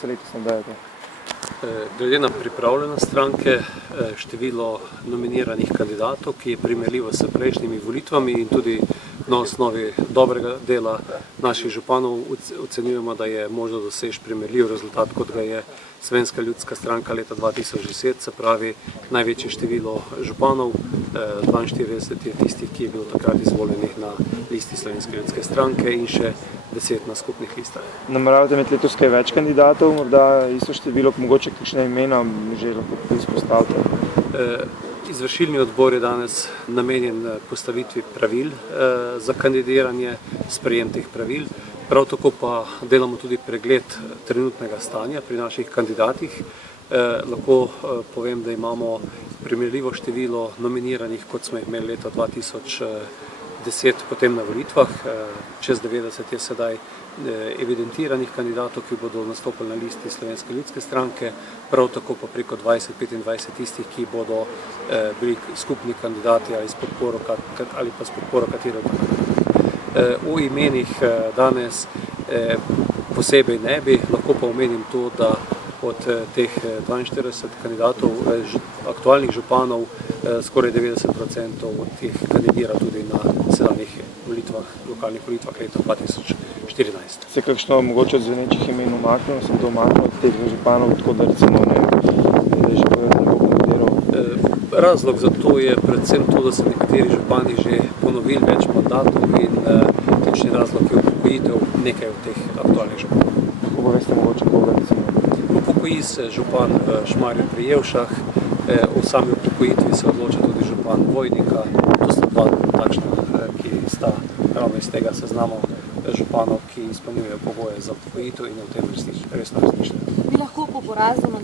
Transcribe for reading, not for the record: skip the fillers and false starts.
se letos nadaljate? Glede na pripravljenost stranke, število nominiranih kandidatov, ki je primerljivo s prejšnjimi volitvami in tudi na osnovi dobrega dela naših županov ocenjujemo, da je možno doseči primerljiv rezultat, kot ga je Slovenska ljudska stranka leta 2010, se pravi največje število županov, 42 je tistih, ki je bilo takrat izvoljenih na listi Slovenske ljudske stranke in še 10 na skupnih listah. Nameravate imeti letos kaj več kandidatov, morda isto število, mogoče kakšna imena že lahko izpostavite? Izvršilni odbor je danes namenjen postavitvi pravil za kandidiranje, sprejem teh pravil. Prav tako pa delamo tudi pregled trenutnega stanja pri naših kandidatih. Lahko povem, da imamo primerljivo število nominiranih, kot smo imeli leta 2010 potem na volitvah. Čez 90 je sedaj evidentiranih kandidatov, ki bodo nastopili na listi Slovenske ljudske stranke, prav tako pa preko 20-25 tistih, ki bodo bili skupni kandidati ali pa s podporo katere od kandidatov. O imenih danes posebej ne bi, lahko pa omenim to, da od teh 42 kandidatov, aktualnih županov, skoraj 90% od teh kandidira tudi na sedanjih volitvah, lokalnih volitvah leta 2014. Se kakšno mogoče od zvenečih imen umaknilo, se kdo umaknil od teh županov, tako da recimo ne že povedal, ne bo kandidiral? Razlog za to je predvsem to, da so nekateri župani že ponovili več mandatov in ključni razlog je upokojitev nekaj od teh aktualnih županov. Lahko poveste mogoče koga recimo? Upokoji se župan v Šmarju pri Jelšah, o sami upokojitvi se odloča tudi župan Vojnika. To sta dva takšna, ki sta ravno iz tega seznama županov, ki izpolnjujejo pogoje za upokojitev in o tem resno razmišljajo. Bi lahko po porazu na